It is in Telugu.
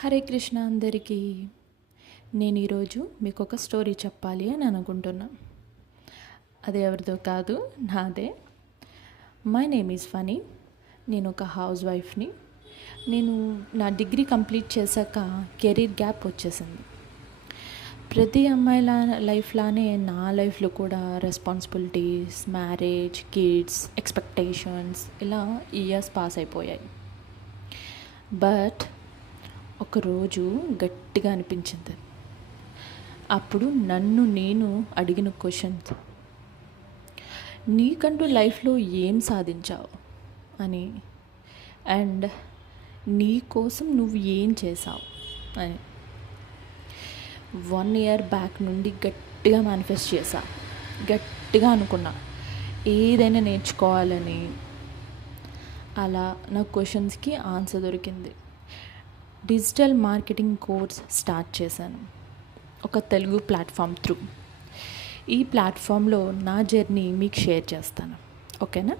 హరే కృష్ణ అందరికీ. నేను ఈరోజు మీకు ఒక స్టోరీ చెప్పాలి అని అనుకుంటున్నా. అది ఎవరిదో కాదు, నాదే. My name is Phani. నేను ఒక హౌస్ వైఫ్ని. నేను నా డిగ్రీ కంప్లీట్ చేశాక కెరీర్ గ్యాప్ వచ్చేసింది. ప్రతి అమ్మాయిల లైఫ్లానే నా లైఫ్లో కూడా రెస్పాన్సిబిలిటీస్, మ్యారేజ్, కిడ్స్, ఎక్స్పెక్టేషన్స్ ఇలా ఇయర్స్ పాస్ అయిపోయాయి. బట్ ఒకరోజు గట్టిగా అనిపించింది. అప్పుడు నన్ను నేను అడిగిన క్వశ్చన్స్, నీకంటూ లైఫ్లో ఏం సాధించావు అని, అండ్ నీ కోసం నువ్వు ఏం చేసావు అని 1 year బ్యాక్ నుండి గట్టిగా మేనిఫెస్ట్ చేశా. గట్టిగా అనుకున్నా ఏదైనా నేర్చుకోవాలని. అలా నా క్వశ్చన్స్కి ఆన్సర్ దొరికింది. డిజిటల్ మార్కెటింగ్ కోర్స్ స్టార్ట్ చేశాను ఒక తెలుగు ప్లాట్ఫామ్ త్రూ. ఈ ప్లాట్ఫామ్లో నా జర్నీ మీకు షేర్ చేస్తాను, ఓకేనా?